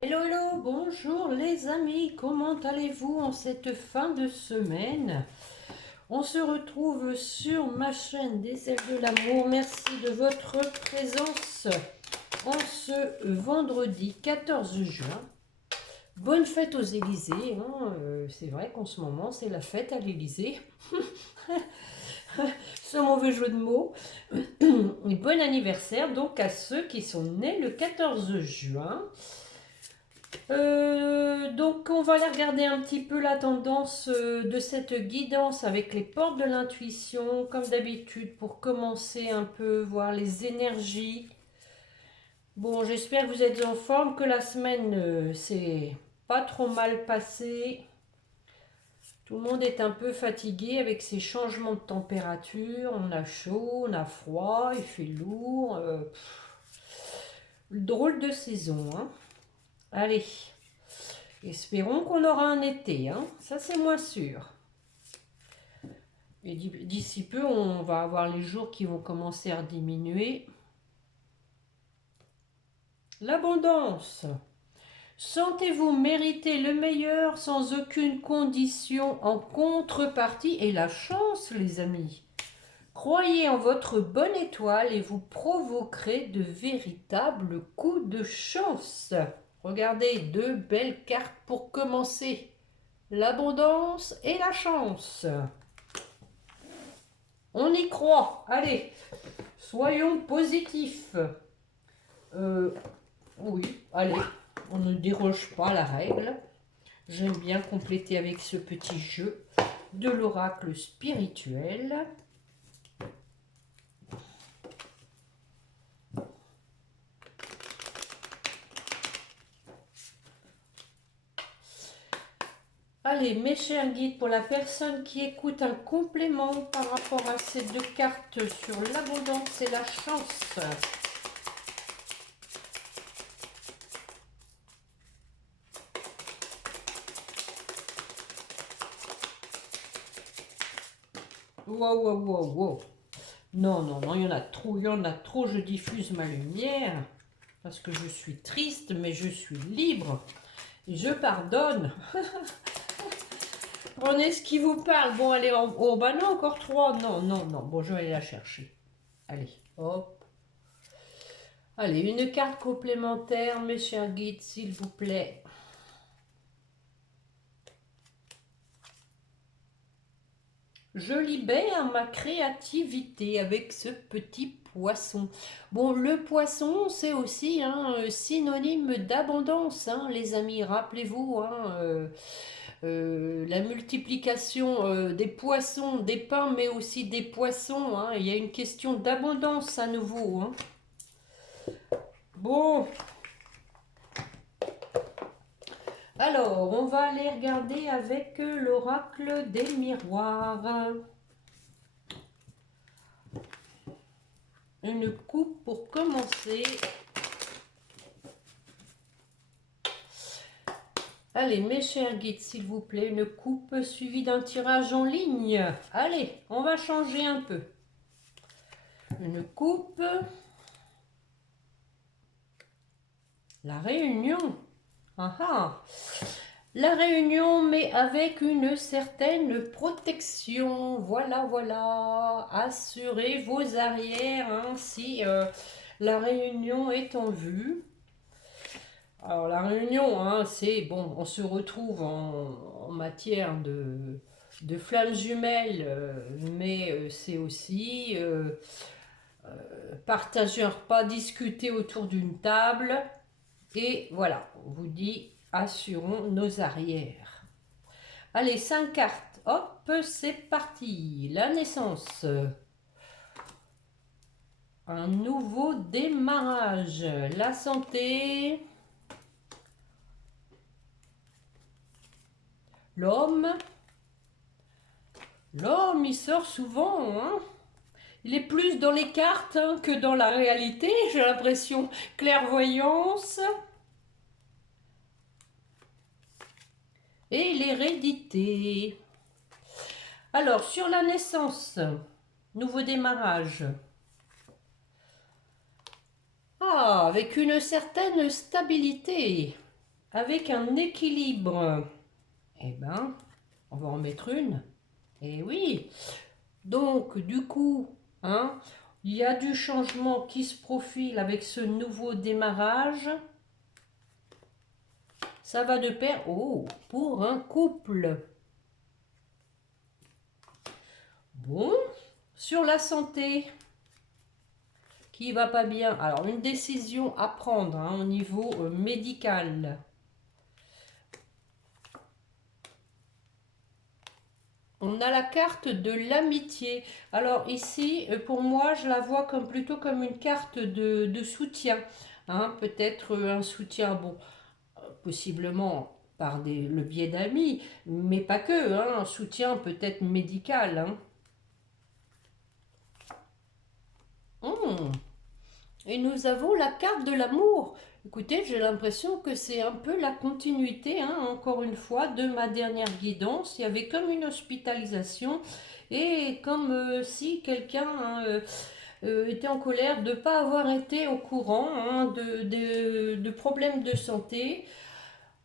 Hello, hello, bonjour les amis, comment allez-vous en cette fin de semaine? On se retrouve sur ma chaîne des ailes de l'amour. Merci de votre présence en ce vendredi 14 juin. Bonne fête aux Élysées, hein. C'est vrai qu'en ce moment c'est la fête à l'Élysée. Ce mauvais jeu de mots. Et bon anniversaire donc à ceux qui sont nés le 14 juin. Donc on va aller regarder un petit peu la tendance de cette guidance avec les portes de l'intuition, comme d'habitude, pour commencer un peu, voir les énergies. Bon, j'espère que vous êtes en forme, que la semaine s'est pas trop mal passée. Tout le monde est un peu fatigué avec ces changements de température. On a chaud, on a froid, il fait lourd. Drôle de saison, hein. Allez. Espérons qu'on aura un été, hein. Ça c'est moins sûr. Et d'ici peu, on va avoir les jours qui vont commencer à diminuer. L'abondance. Sentez-vous mériter le meilleur sans aucune condition en contrepartie. Et la chance, les amis. Croyez en votre bonne étoile et vous provoquerez de véritables coups de chance. Regardez, deux belles cartes pour commencer. L'abondance et la chance. On y croit. Allez, soyons positifs. Oui, allez, on ne déroge pas à la règle. J'aime bien compléter avec ce petit jeu de l'oracle spirituel. Allez, mes chers guides, pour la personne qui écoute un complément par rapport à ces deux cartes sur l'abondance et la chance. Wow, wow, wow, wow. Non, non, non, il y en a trop, il y en a trop, je diffuse ma lumière. Parce que je suis triste, mais je suis libre. Et je pardonne. Prenez ce qui vous parle. Bon, allez, oh, bah non, encore trois. Non, non, non. Bon, je vais aller la chercher. Allez, hop. Allez, une carte complémentaire, mes chers guides, s'il vous plaît. Je libère ma créativité avec ce petit poisson. Bon, le poisson, c'est aussi un synonyme d'abondance, hein, les amis. Rappelez-vous, hein, la multiplication des poissons, des pains, mais aussi des poissons, hein. Il y a une question d'abondance à nouveau, hein. Bon, alors, on va aller regarder avec l'oracle des miroirs. Une coupe pour commencer. Allez, mes chers guides, s'il vous plaît, une coupe suivie d'un tirage en ligne. Allez, on va changer un peu. Une coupe. La réunion. Ah ah. La réunion, mais avec une certaine protection. Voilà, voilà. Assurez vos arrières, hein, si la réunion est en vue. Alors la réunion, hein, c'est bon, on se retrouve en matière de flammes jumelles, mais c'est aussi partager un repas, discuter autour d'une table. Et voilà, on vous dit, assurons nos arrières. Allez, 5 cartes. Hop, c'est parti. La naissance. Un nouveau démarrage. La santé. L'homme. L'homme, il sort souvent, hein. Il est plus dans les cartes, hein, que dans la réalité, j'ai l'impression. Clairvoyance. Et l'hérédité. Alors, sur la naissance, nouveau démarrage. Ah, avec une certaine stabilité. avec un équilibre. Eh ben, on va en mettre une. Eh oui. Donc, du coup, hein, il y a du changement qui se profile avec ce nouveau démarrage. Ça va de pair, oh, pour un couple. Bon, sur la santé, qui va pas bien. Alors, une décision à prendre hein, au niveau médical. On a la carte de l'amitié. Alors ici, pour moi, je la vois comme plutôt comme une carte de soutien. Hein, peut-être un soutien, bon, possiblement par le biais d'amis, mais pas que, hein, un soutien peut-être médical. Hein. Hum. Et nous avons la carte de l'amour. Écoutez, j'ai l'impression que c'est un peu la continuité, hein, encore une fois, de ma dernière guidance. Il y avait comme une hospitalisation et comme si quelqu'un hein, était en colère de ne pas avoir été au courant hein, de problèmes de santé.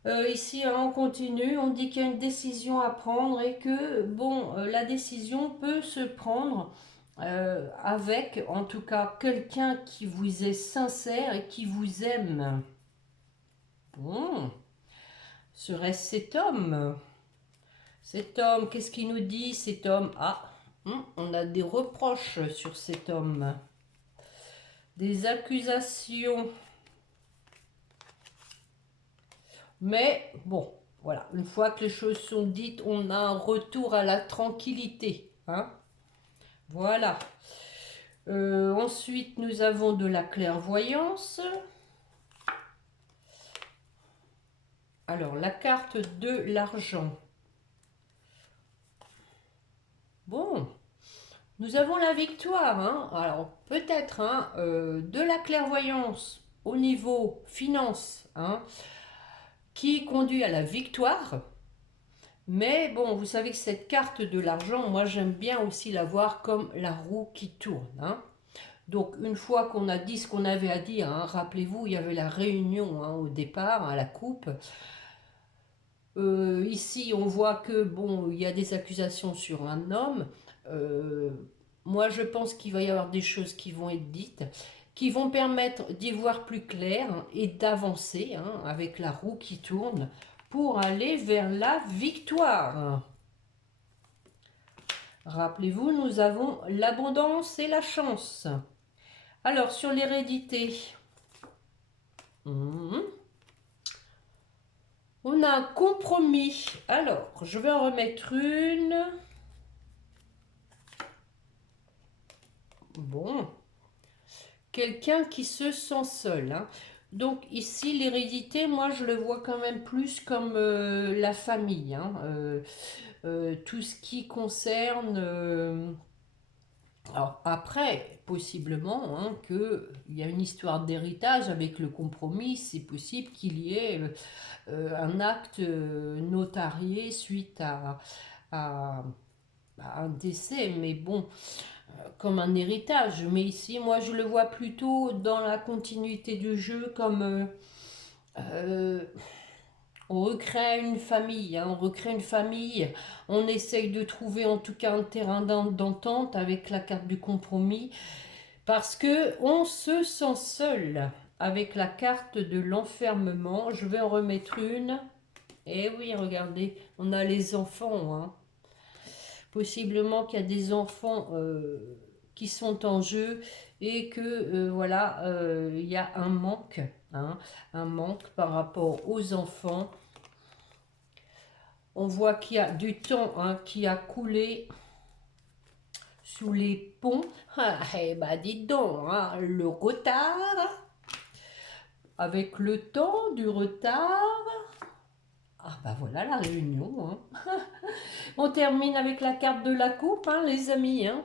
Ici, hein, on continue, on dit qu'il y a une décision à prendre et que, bon, la décision peut se prendre avec, en tout cas, quelqu'un qui vous est sincère et qui vous aime. Bon, serait-ce cet homme? Cet homme, qu'est-ce qu'il nous dit, cet homme? Ah, on a des reproches sur cet homme. Des accusations. Mais bon, voilà, une fois que les choses sont dites, on a un retour à la tranquillité. Hein, voilà. Ensuite, nous avons de la clairvoyance. Alors, la carte de l'argent. Bon, nous avons la victoire. Hein. Alors, peut-être hein, de la clairvoyance au niveau finance, hein, qui conduit à la victoire. Mais bon, vous savez que cette carte de l'argent, moi j'aime bien aussi la voir comme la roue qui tourne. Hein. Donc une fois qu'on a dit ce qu'on avait à dire, hein, rappelez-vous, il y avait la réunion hein, au départ, à la coupe. Ici, on voit que bon, il y a des accusations sur un homme. Euh, Moi, je pense qu'il va y avoir des choses qui vont être dites, qui vont permettre d'y voir plus clair hein, et d'avancer hein, avec la roue qui tourne pour aller vers la victoire. Rappelez-vous, nous avons l'abondance et la chance. Alors, sur l'hérédité, on a un compromis. Alors, je vais en remettre une. Bon, quelqu'un qui se sent seul. Hein. Donc ici, l'hérédité, moi, je le vois quand même plus comme la famille. Hein. Tout ce qui concerne... alors après, possiblement hein, qu'il y a une histoire d'héritage avec le compromis, c'est possible qu'il y ait un acte notarié suite à, à un décès, mais bon, comme un héritage. Mais ici, moi, je le vois plutôt dans la continuité du jeu comme euh, on recrée une famille, hein, on recrée une famille, on essaye de trouver en tout cas un terrain d'entente avec la carte du compromis, parce que on se sent seul avec la carte de l'enfermement. Je vais en remettre une. Et oui, regardez, on a les enfants. Hein. Possiblement qu'il y a des enfants qui sont en jeu et que voilà, il y a un manque, hein, un manque par rapport aux enfants. On voit qu'il y a du temps hein, qui a coulé sous les ponts. Ah, eh ben dites donc, hein, le retard, avec le temps du retard. Ah bah voilà la réunion. Hein. On termine avec la carte de la coupe, hein, les amis. Hein.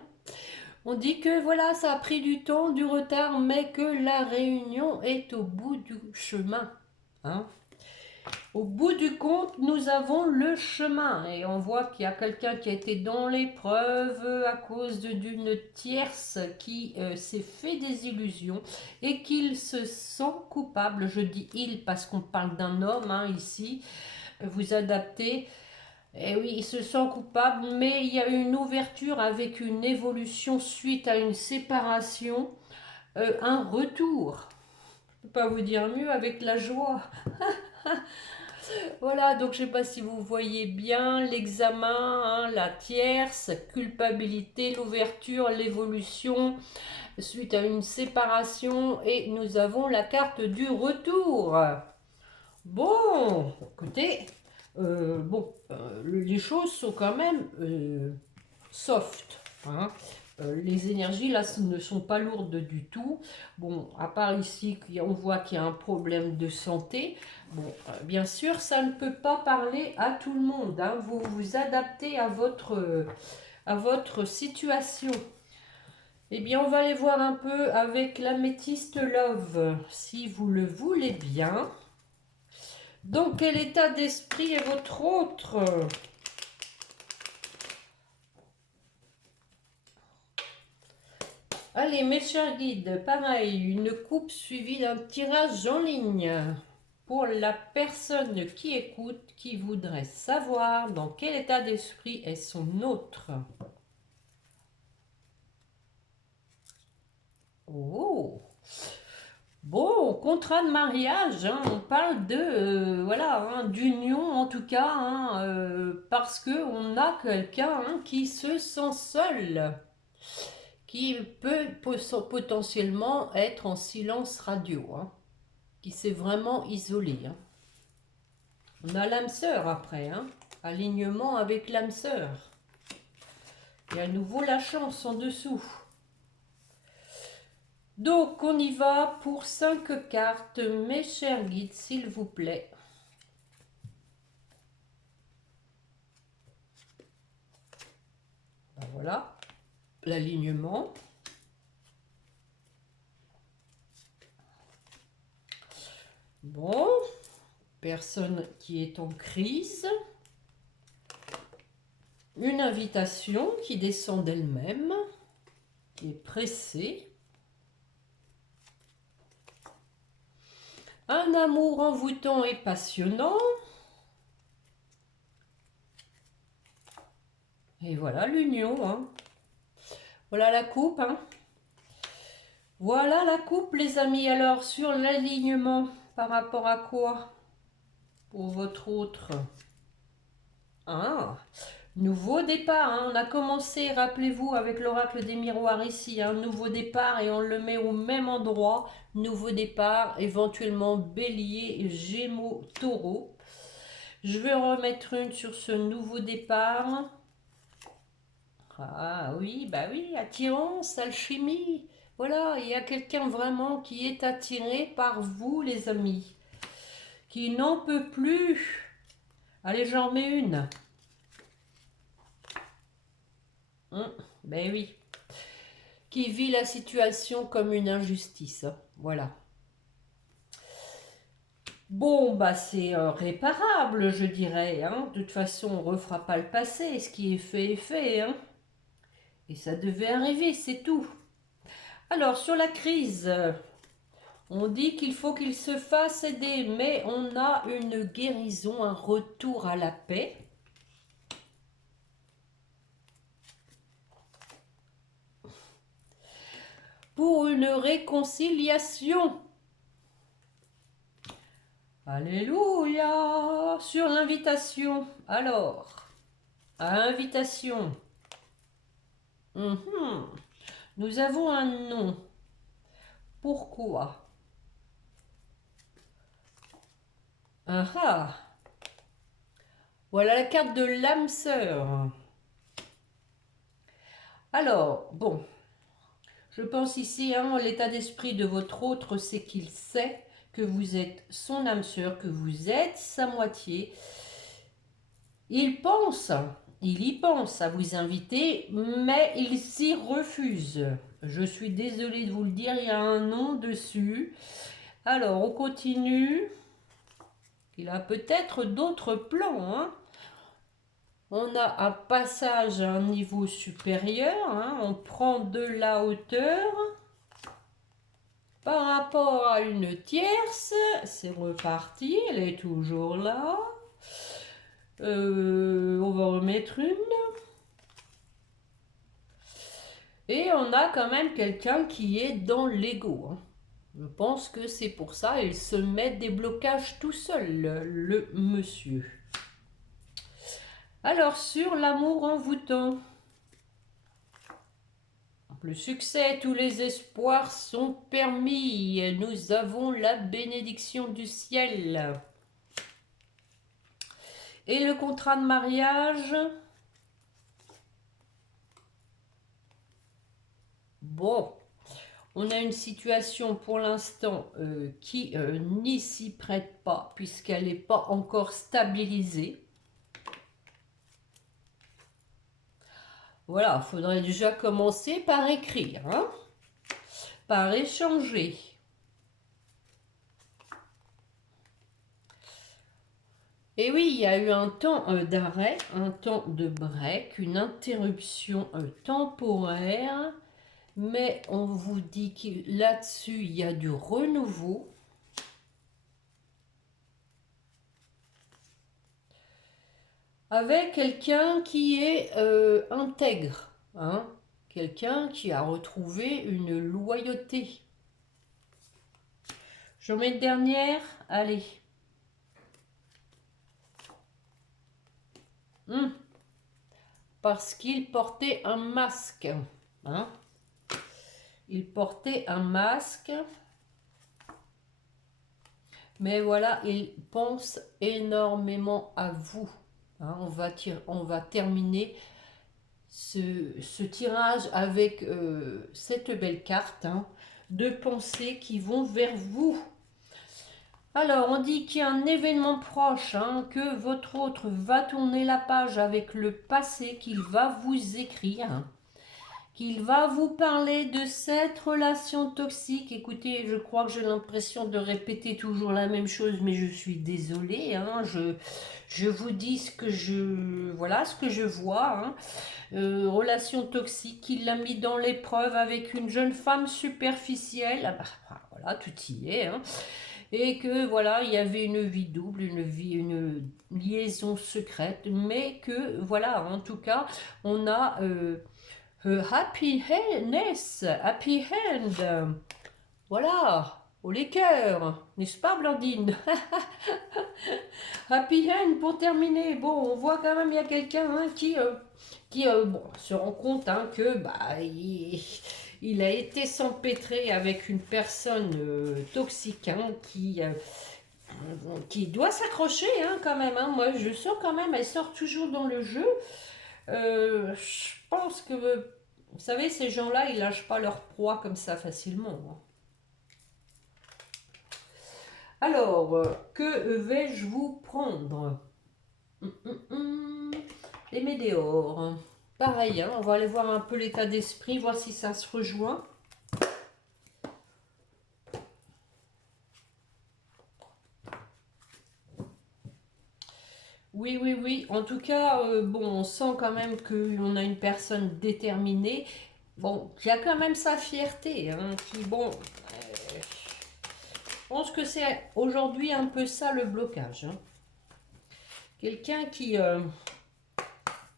On dit que voilà, ça a pris du temps, du retard, mais que la réunion est au bout du chemin. Hein. Au bout du compte, nous avons le chemin et on voit qu'il y a quelqu'un qui a été dans l'épreuve à cause d'une tierce qui s'est fait des illusions et qu'il se sent coupable. Je dis il parce qu'on parle d'un homme hein, ici. Vous adaptez. Et oui, il se sent coupable, mais il y a une ouverture avec une évolution suite à une séparation, un retour. Je ne peux pas vous dire mieux avec la joie. Voilà, donc je ne sais pas si vous voyez bien l'examen, hein, la tierce, culpabilité, l'ouverture, l'évolution suite à une séparation et nous avons la carte du retour. Bon, écoutez, les choses sont quand même soft. Hein. Les énergies là ne sont pas lourdes du tout. Bon, à part ici, on voit qu'il y a un problème de santé. Bon, bien sûr, ça ne peut pas parler à tout le monde. Hein. Vous vous adaptez à votre situation. Eh bien, on va aller voir un peu avec l'améthyste Love, si vous le voulez bien. Dans quel état d'esprit est votre autre? Allez, mes chers guides, pareil, une coupe suivie d'un tirage en ligne. Pour la personne qui écoute, qui voudrait savoir dans quel état d'esprit est son autre. Oh! Bon, contrat de mariage, hein, on parle de voilà hein, d'union en tout cas, hein, parce que on a quelqu'un hein, qui se sent seul, qui peut potentiellement être en silence radio, hein, qui s'est vraiment isolé. Hein. On a l'âme sœur après, hein, alignement avec l'âme sœur. Et à nouveau la chance en dessous. Donc, on y va pour 5 cartes, mes chers guides, s'il vous plaît. Ben voilà, l'alignement. Bon, personne qui est en crise. Une invitation qui descend d'elle-même, qui est pressée. Un amour envoûtant et passionnant. Et voilà l'union. Hein. Voilà la coupe. Hein. Voilà la coupe, les amis. Alors, sur l'alignement, par rapport à quoi? Pour votre autre. Ah, nouveau départ. Hein. On a commencé, rappelez-vous, avec l'oracle des miroirs ici. Un nouveau départ et on le met au même endroit. Nouveau départ, éventuellement bélier, gémeaux, taureau. Je vais en remettre une sur ce nouveau départ. Ah oui, bah oui, attirance, alchimie. Voilà, il y a quelqu'un vraiment qui est attiré par vous, les amis. Qui n'en peut plus. Allez, j'en mets une. Ben oui. Qui vit la situation comme une injustice. Voilà. Bon, bah c'est réparable, je dirais. Hein. De toute façon, on ne refera pas le passé. Ce qui est fait est fait. Hein. Et ça devait arriver, c'est tout. Alors, sur la crise, on dit qu'il faut qu'il se fasse aider, mais on a une guérison, un retour à la paix. Pour une réconciliation. Alléluia. Sur l'invitation. Alors, invitation. Nous avons un nom. Pourquoi? Ah. Voilà la carte de l'âme sœur. Alors, bon. Je pense ici, hein, l'état d'esprit de votre autre, c'est qu'il sait que vous êtes son âme sœur, que vous êtes sa moitié. Il y pense à vous inviter, mais il s'y refuse. Je suis désolée de vous le dire, il y a un nom dessus. Alors, on continue. Il a peut-être d'autres plans, hein. On a un passage à un niveau supérieur, hein. On prend de la hauteur par rapport à une tierce. C'est reparti, elle est toujours là. On va remettre une. Et on a quand même quelqu'un qui est dans l'ego, hein. Je pense que c'est pour ça il se met des blocages tout seul, le monsieur. Alors, sur l'amour envoûtant. Le succès, tous les espoirs sont permis. Nous avons la bénédiction du ciel. Et le contrat de mariage. Bon, on a une situation pour l'instant qui n'y s'y prête pas, puisqu'elle n'est pas encore stabilisée. Voilà, il faudrait déjà commencer par écrire, hein, par échanger. Et oui, il y a eu un temps d'arrêt, un temps de break, une interruption temporaire, mais on vous dit que là-dessus, il y a du renouveau. Avec quelqu'un qui est intègre, hein, quelqu'un qui a retrouvé une loyauté. Je mets une dernière, allez. Parce qu'il portait un masque, hein. Il portait un masque. Mais voilà, il pense énormément à vous. Hein, on va terminer ce tirage avec cette belle carte, hein, de pensées qui vont vers vous. Alors, on dit qu'il y a un événement proche, hein, que votre autre va tourner la page avec le passé, qu'il va vous écrire, hein, qu'il va vous parler de cette relation toxique. Écoutez, je crois que j'ai l'impression de répéter toujours la même chose, mais je suis désolée, hein, je vous dis ce que voilà ce que je vois, hein. Relation toxique, il l'a mis dans l'épreuve avec une jeune femme superficielle. Ah bah, voilà, tout y est, hein. Et que voilà, il y avait une vie double, une liaison secrète, mais que voilà, en tout cas, on a happy hand, voilà, au les cœurs, n'est-ce pas Blandine? Happy end pour terminer. Bon, on voit quand même il y a quelqu'un, hein, qui bon, se rend compte, hein, que bah, il a été s'empêtrer avec une personne toxique, hein, qui doit s'accrocher, hein, quand même, hein. Moi, je sens quand même, elle sort toujours dans le jeu. Je pense que, vous savez, ces gens-là, ils lâchent pas leur proie comme ça facilement, hein. Alors, que vais-je vous prendre? Les météores. Pareil, hein, on va aller voir un peu l'état d'esprit, voir si ça se rejoint. Oui, oui, oui. En tout cas, bon, on sent quand même qu'on a une personne déterminée. Bon, qui a quand même sa fierté, hein, qui, bon, je pense que c'est aujourd'hui un peu ça le blocage, hein. Quelqu'un qui a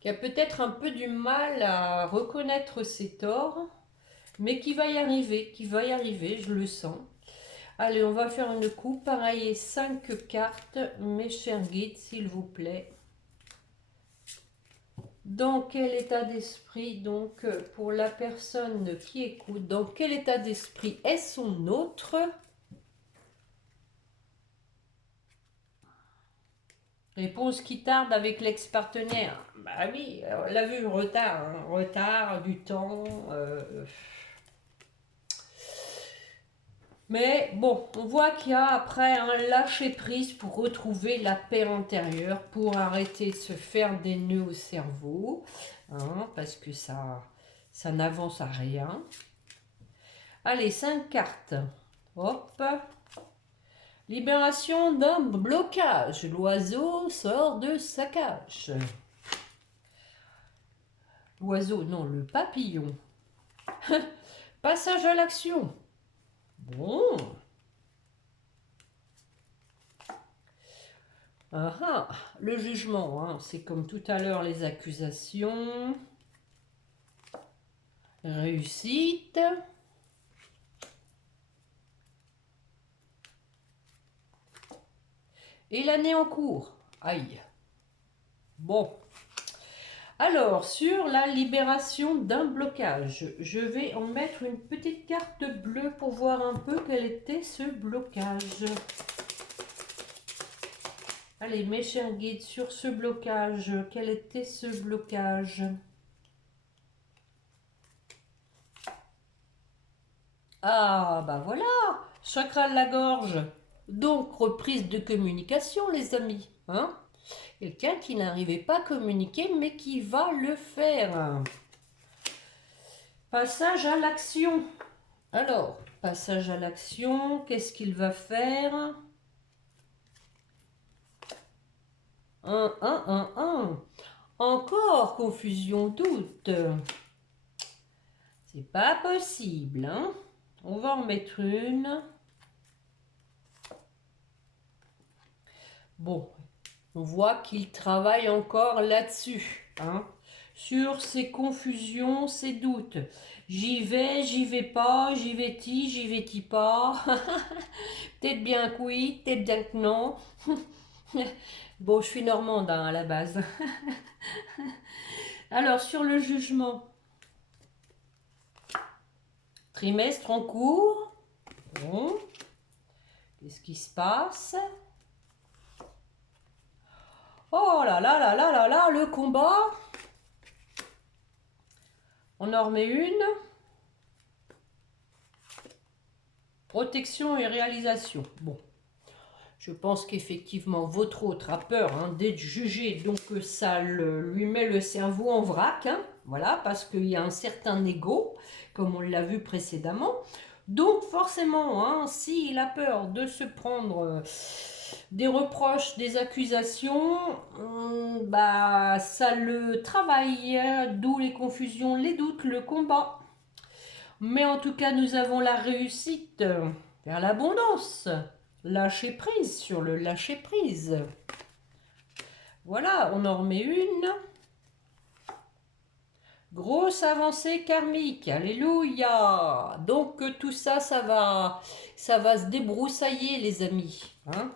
peut-être un peu du mal à reconnaître ses torts, mais qui va y arriver, je le sens. Allez, on va faire une coupe. Pareil, 5 cartes, mes chers guides, s'il vous plaît. Dans quel état d'esprit, donc, pour la personne qui écoute, dans quel état d'esprit est son autre? Réponse qui tarde avec l'ex-partenaire. Bah oui, on l'a vu, retard, hein, retard, du temps. Mais bon, on voit qu'il y a après un lâcher-prise pour retrouver la paix intérieure, pour arrêter de se faire des nœuds au cerveau, hein, parce que ça n'avance à rien. Allez, 5 cartes. Hop. Libération d'un blocage. L'oiseau sort de sa cage. L'oiseau, non, le papillon. Passage à l'action. Bon. Ah ah, le jugement, hein, c'est comme tout à l'heure les accusations. Réussite. Et l'année en cours. Aïe. Bon. Alors, sur la libération d'un blocage, je vais en mettre une petite carte bleue pour voir un peu quel était ce blocage. Allez, mes chers guides, sur ce blocage, quel était ce blocage? Ah, bah voilà, chakra de la gorge. Donc, reprise de communication, les amis. Hein? Quelqu'un qui n'arrivait pas à communiquer, mais qui va le faire. Passage à l'action. Alors, passage à l'action, qu'est-ce qu'il va faire? Encore confusion, doute. C'est pas possible, hein? On va en mettre une. Bon, on voit qu'il travaille encore là-dessus, hein? Sur ces confusions, ces doutes. J'y vais pas, j'y vais-tu pas. Peut-être bien que oui, peut-être bien que non. Bon, je suis normande hein, à la base. Alors, sur le jugement. Trimestre en cours. Bon. Qu'est-ce qui se passe? Oh là là là là là là, le combat. On en remet une. Protection et réalisation. Bon. Je pense qu'effectivement, votre autre a peur hein, d'être jugé, donc ça lui met le cerveau en vrac. Hein, voilà, parce qu'il y a un certain ego, comme on l'a vu précédemment. Donc forcément, hein, s'il a peur de se prendre des reproches, des accusations, bah, ça le travaille, hein, d'où les confusions, les doutes, le combat. Mais en tout cas, nous avons la réussite vers l'abondance. Lâcher prise sur le lâcher prise. Voilà, on en remet une. Grosse avancée karmique, alléluia. Donc tout ça, ça va se débroussailler les amis. Hein.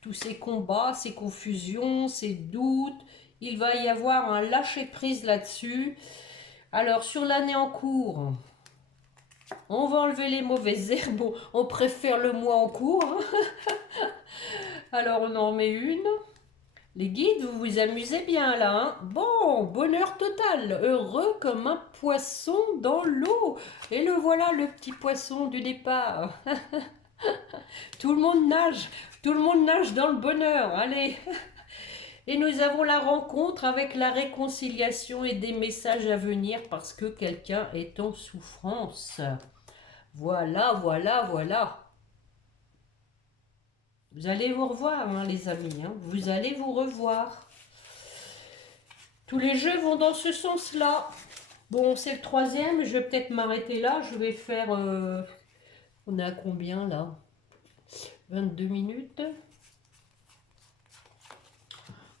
Tous ces combats, ces confusions, ces doutes, il va y avoir un lâcher prise là-dessus. Alors sur l'année en cours, on va enlever les mauvaises herbes. Bon, on préfère le mois en cours. Alors on en met une. Les guides, vous vous amusez bien là. Hein? Bon, bonheur total. Heureux comme un poisson dans l'eau. Et le voilà, le petit poisson du départ. Tout le monde nage. Tout le monde nage dans le bonheur. Allez. Et nous avons la rencontre avec la réconciliation et des messages à venir parce que quelqu'un est en souffrance. Voilà, voilà, voilà. Vous allez vous revoir, hein, les amis. Hein. Vous allez vous revoir. Tous les jeux vont dans ce sens-là. Bon, c'est le troisième. Je vais peut-être m'arrêter là. Je vais faire... on est à combien, là? 22 minutes.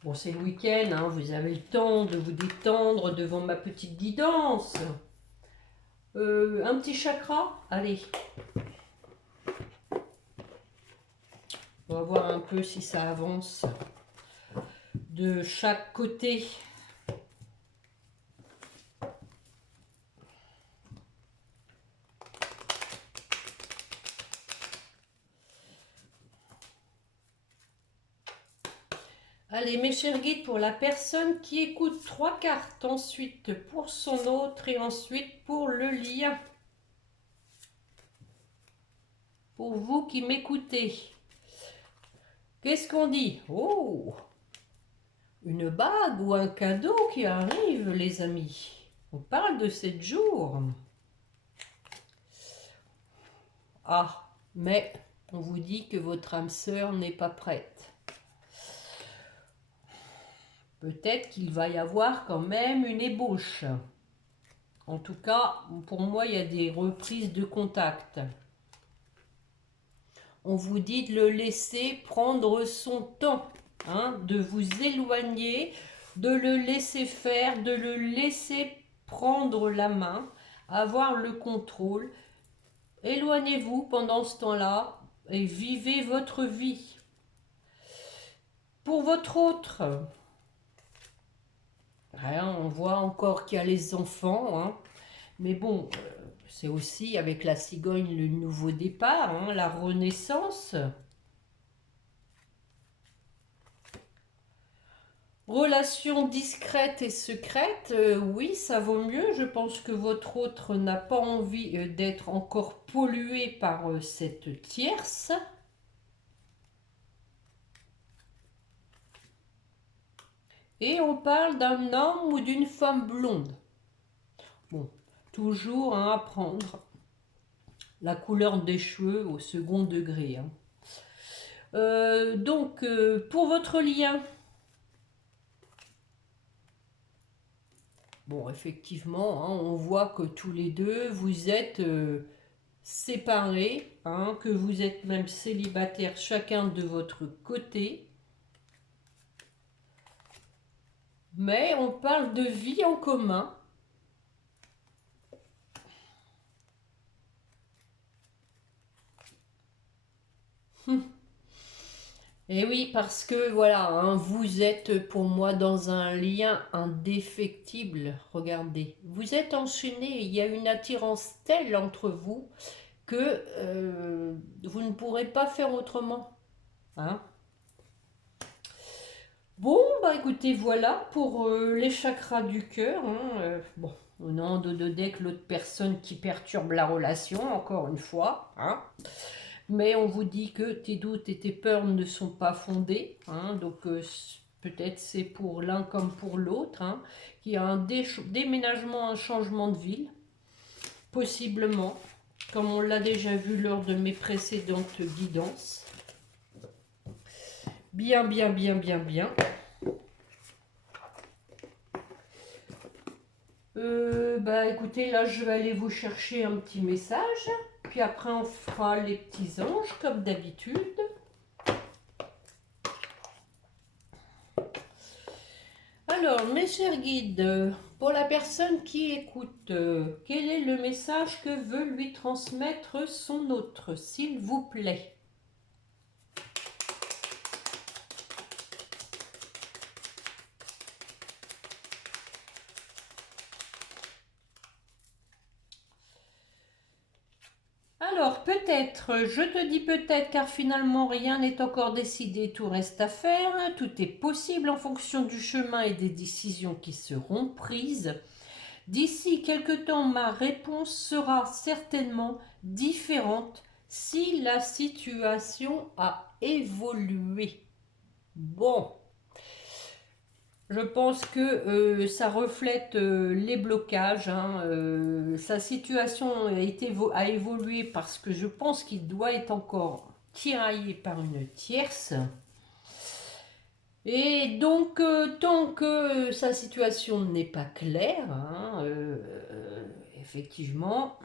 Bon, c'est le week-end. Hein, vous avez le temps de vous détendre devant ma petite guidance. Un petit chakra. Allez. On va voir un peu si ça avance de chaque côté. Allez, mes chers guides, pour la personne qui écoute 3 cartes, ensuite pour son autre et ensuite pour le lien. Pour vous qui m'écoutez. Qu'est-ce qu'on dit? Oh! Une bague ou un cadeau qui arrive, les amis. On parle de 7 jours. Ah, mais On vous dit que votre âme sœur n'est pas prête. Peut-être qu'il va y avoir quand même une ébauche. En tout cas, pour moi, il y a des reprises de contact. On vous dit de le laisser prendre son temps, hein, de vous éloigner, de le laisser faire, de le laisser prendre la main, avoir le contrôle. Éloignez-vous pendant ce temps-là et vivez votre vie. Pour votre autre, hein, on voit encore qu'il y a les enfants, hein, mais bon, c'est aussi avec la cigogne le nouveau départ, hein, la renaissance. Relation discrète et secrète, oui, ça vaut mieux. Je pense que votre autre n'a pas envie d'être encore pollué par cette tierce. Et on parle d'un homme ou d'une femme blonde. Bon, toujours hein, à prendre la couleur des cheveux au second degré. Hein. Donc, pour votre lien, bon, effectivement, hein, on voit que tous les deux, vous êtes séparés, hein, que vous êtes même célibataires chacun de votre côté. Mais on parle de vie en commun. Et oui, parce que voilà, hein, vous êtes pour moi dans un lien indéfectible. Regardez, vous êtes enchaînés, il y a une attirance telle entre vous que vous ne pourrez pas faire autrement. Hein. Bon, bah écoutez, voilà pour les chakras du cœur. Hein, bon, au nom de Dodec, l'autre personne qui perturbe la relation, encore une fois. Hein. Mais on vous dit que tes doutes et tes peurs ne sont pas fondés. Hein, donc peut-être c'est pour l'un comme pour l'autre. Hein, qu'il y a un déménagement, un changement de ville. Possiblement, comme on l'a déjà vu lors de mes précédentes guidances. Bien, bien, bien, bien, bien. Bah écoutez, là je vais aller vous chercher un petit message. Puis après on fera les petits anges comme d'habitude. Alors mes chers guides, pour la personne qui écoute, quel est le message que veut lui transmettre son autre, s'il vous plaît? Alors, peut-être, je te dis peut-être, car finalement rien n'est encore décidé, tout reste à faire, tout est possible en fonction du chemin et des décisions qui seront prises. D'ici quelque temps, ma réponse sera certainement différente si la situation a évolué. Bon, je pense que ça reflète les blocages. Hein, sa situation a évolué parce que je pense qu'il doit être encore tiraillé par une tierce. Et donc, tant que sa situation n'est pas claire, hein, effectivement.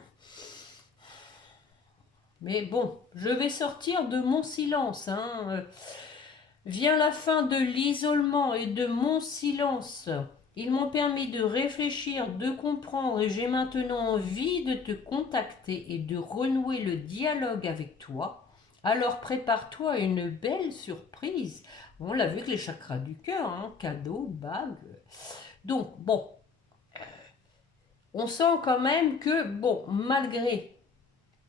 Mais bon, je vais sortir de mon silence. Hein. Vient la fin de l'isolement et de mon silence. Ils m'ont permis de réfléchir, de comprendre et j'ai maintenant envie de te contacter et de renouer le dialogue avec toi. Alors prépare-toi à une belle surprise. On l'a vu avec les chakras du cœur, hein, cadeau, bague. Donc, bon, on sent quand même que, bon, malgré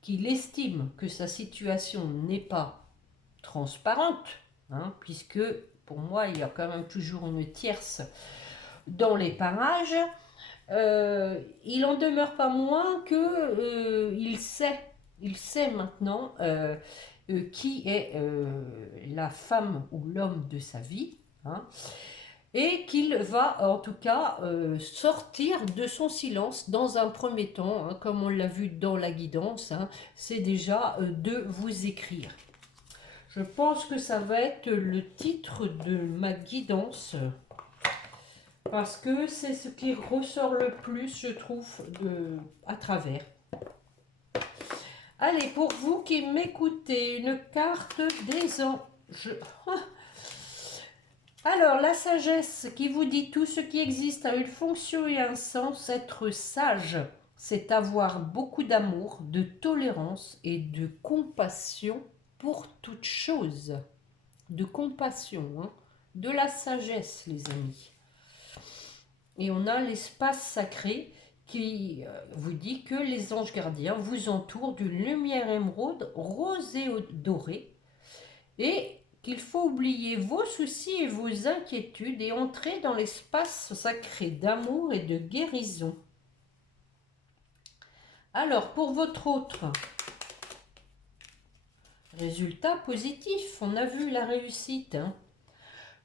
qu'il estime que sa situation n'est pas transparente, hein, puisque pour moi, il y a quand même toujours une tierce dans les parages, il en demeure pas moins que il sait maintenant qui est la femme ou l'homme de sa vie. Hein. et qu'il va en tout cas sortir de son silence dans un premier temps, hein, comme on l'a vu dans la guidance, hein, c'est déjà de vous écrire. Je pense que ça va être le titre de ma guidance, parce que c'est ce qui ressort le plus, je trouve, à travers. Allez, pour vous qui m'écoutez, une carte des anges. Alors, la sagesse qui vous dit tout ce qui existe a une fonction et un sens. Être sage, c'est avoir beaucoup d'amour, de tolérance et de compassion pour toute chose. De compassion, hein, de la sagesse, les amis. Et on a l'espace sacré qui vous dit que les anges gardiens vous entourent d'une lumière émeraude rose et dorée, et qu'il faut oublier vos soucis et vos inquiétudes et entrer dans l'espace sacré d'amour et de guérison. Alors, pour votre autre résultat positif, on a vu la réussite. Hein.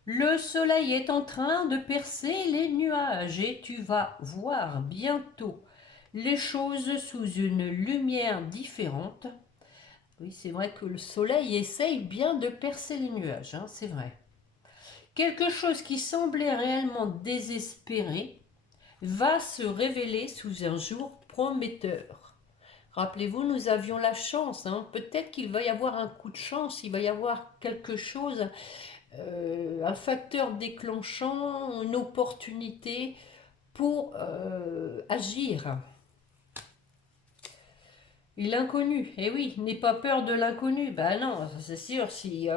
Le soleil est en train de percer les nuages et tu vas voir bientôt les choses sous une lumière différente. Oui, c'est vrai que le soleil essaye bien de percer les nuages, hein, c'est vrai. Quelque chose qui semblait réellement désespéré va se révéler sous un jour prometteur. Rappelez-vous, nous avions la chance, hein, peut-être qu'il va y avoir un coup de chance, il va y avoir quelque chose, un facteur déclenchant, une opportunité pour agir. Et l'inconnu, eh oui, n'aie pas peur de l'inconnu. Ben non, c'est sûr, si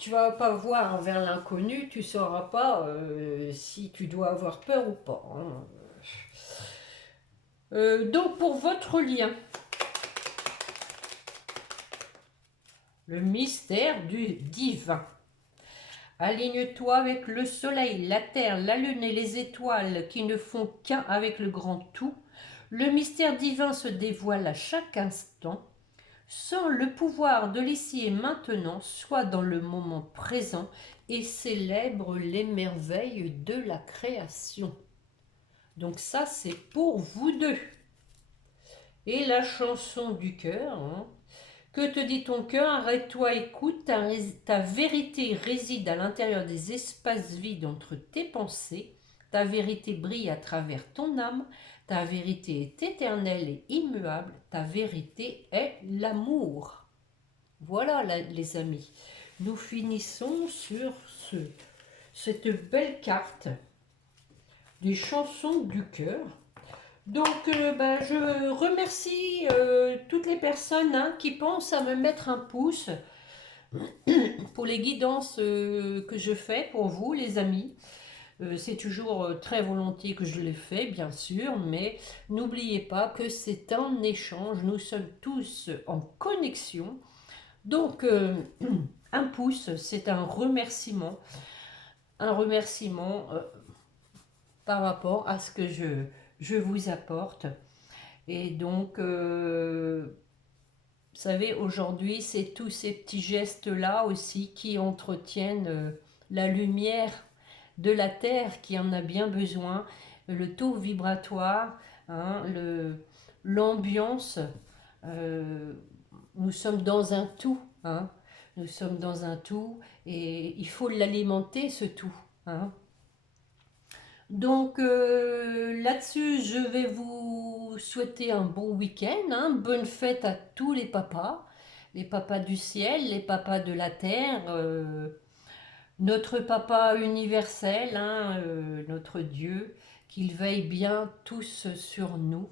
tu vas pas voir vers l'inconnu, tu sauras pas si tu dois avoir peur ou pas. Hein. Donc pour votre lien, le mystère du divin. Aligne-toi avec le soleil, la terre, la lune et les étoiles qui ne font qu'un avec le grand tout. Le mystère divin se dévoile à chaque instant. Sans le pouvoir de l'ici et maintenant, sois dans le moment présent et célèbre les merveilles de la création. Donc ça, c'est pour vous deux. Et la chanson du cœur, hein. Que te dit ton cœur? Arrête-toi, écoute, ta vérité réside à l'intérieur des espaces vides entre tes pensées. Ta vérité brille à travers ton âme. Ta vérité est éternelle et immuable. Ta vérité est l'amour. Voilà, les amis. Nous finissons sur cette belle carte des chansons du cœur. Donc, je remercie toutes les personnes, hein, qui pensent à me mettre un pouce pour les guidances que je fais pour vous, les amis. C'est toujours très volontiers que je les fais, bien sûr, mais n'oubliez pas que c'est un échange. Nous sommes tous en connexion. Donc, un pouce, c'est un remerciement par rapport à ce que je vous apporte. Et donc, vous savez, aujourd'hui, c'est tous ces petits gestes-là aussi qui entretiennent la lumière de la Terre qui en a bien besoin, le taux vibratoire, hein, l'ambiance. Nous sommes dans un tout, hein. Nous sommes dans un tout et il faut l'alimenter, ce tout. Hein. Donc là-dessus, je vais vous souhaiter un bon week-end, hein, bonne fête à tous les papas du ciel, les papas de la terre, notre papa universel, hein, notre Dieu, qu'il veille bien tous sur nous.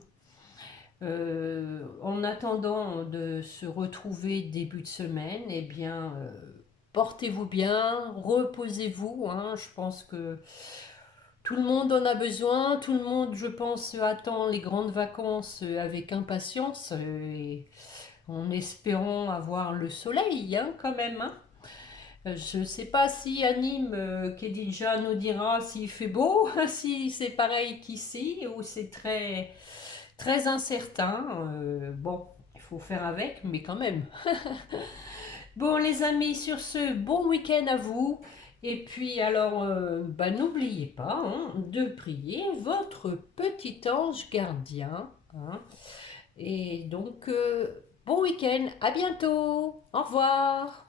En attendant de se retrouver début de semaine, eh bien, portez-vous bien, reposez-vous, hein, je pense que tout le monde en a besoin, tout le monde, je pense, attend les grandes vacances avec impatience, et en espérant avoir le soleil, hein, quand même. Hein. Je ne sais pas si Anime Kedija nous dira s'il fait beau, si c'est pareil qu'ici, ou c'est très, très incertain. Bon, il faut faire avec, mais quand même. Bon, les amis, sur ce, bon week-end à vous. Et puis alors, bah, n'oubliez pas hein, de prier votre petit ange gardien. Hein. Et donc, bon week-end, à bientôt, au revoir.